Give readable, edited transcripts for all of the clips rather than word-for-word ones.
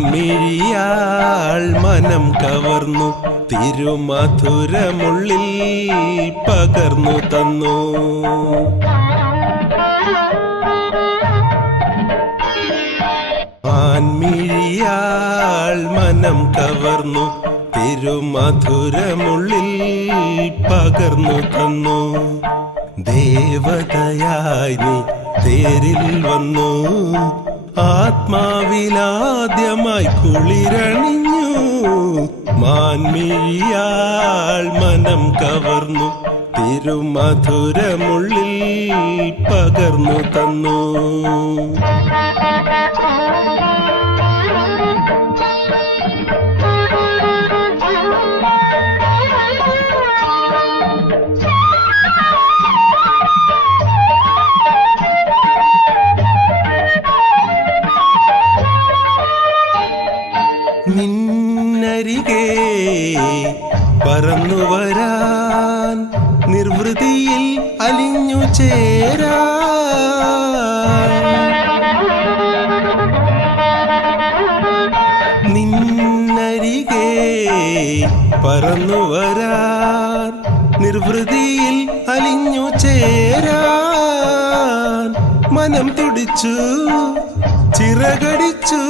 മാൻമിഴിയാൾ മനം കവർന്നു തിരുമധുരമുള്ളിൽ പകർന്നു തന്നു. മാൻമിഴിയാൾ മനം കവർന്നു തിരുമധുരമുള്ളിൽ പകർന്നു തന്നു. ദേവതയായി നീ തേരിൽ വന്നു, ആത്മാവിലാദ്യമായി കുളിരണിഞ്ഞു. മാൻമിഴിയാൾ മനം കവർന്നു തിരുമധുരമുള്ളിൽ പകർന്നു തന്നു. നിന്നരികെ പറന്നു വരാൻ നിർവൃതിയിൽ അലിഞ്ഞു ചേരാൻ. നിന്നരികെ പറന്നു വരാൻ നിർവൃതിയിൽ അലിഞ്ഞു ചേരാൻ. മനം തുടിച്ചു ചിറകടിച്ചു,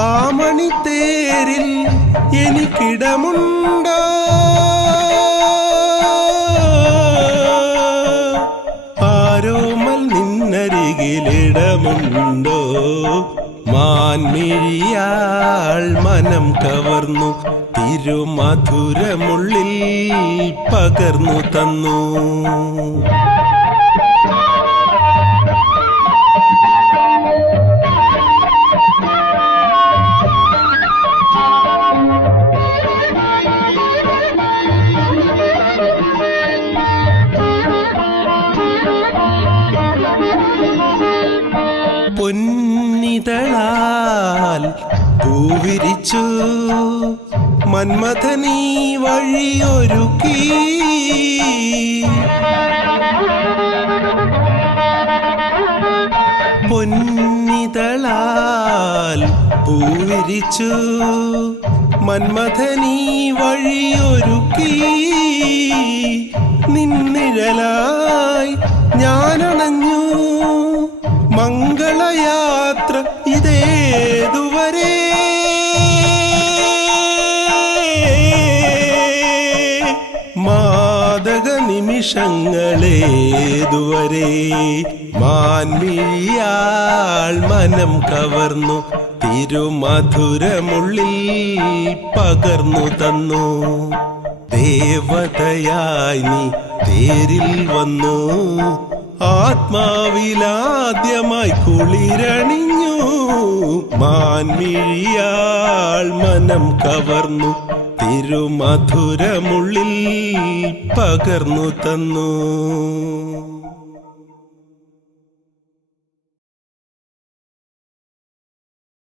ആ മണിത്തേരിൽ എനിക്കിടമുണ്ടോ? ആരോമൽ നിന്നരികിലിടമുണ്ടോ? മാൻമിഴിയാൾ മനം കവർന്നു തിരുമധുരമുള്ളിൽ പകർന്നു തന്നു. പൊന്നിതളാൽ പൂവിരിച്ചു മന്മഥനീ വഴിയൊരുക്കി. പൊന്നിതളാൽ പൂവിരിച്ചു മന്മഥനീ വഴിയൊരുക്കി. നിന്നിഴലായി ഞാനണഞ്ഞു മംഗളയാത്ര ഇതേതുവരെ. മാദക നിമിഷങ്ങളേതുവരെ. മാൻമിഴിയാൾ മനം കവർന്നു തിരുമധുരമുള്ളിൽ പകർന്നു തന്നു. ദേവതയായി നീ തേരിൽ വന്നു, ആത്മാവിലാദ്യമായി കുളിരണിഞ്ഞു. മാൻമിഴിയാൾ മനം കവർന്നു തിരുമധുരമുള്ളിൽ പകർന്നു തന്നു.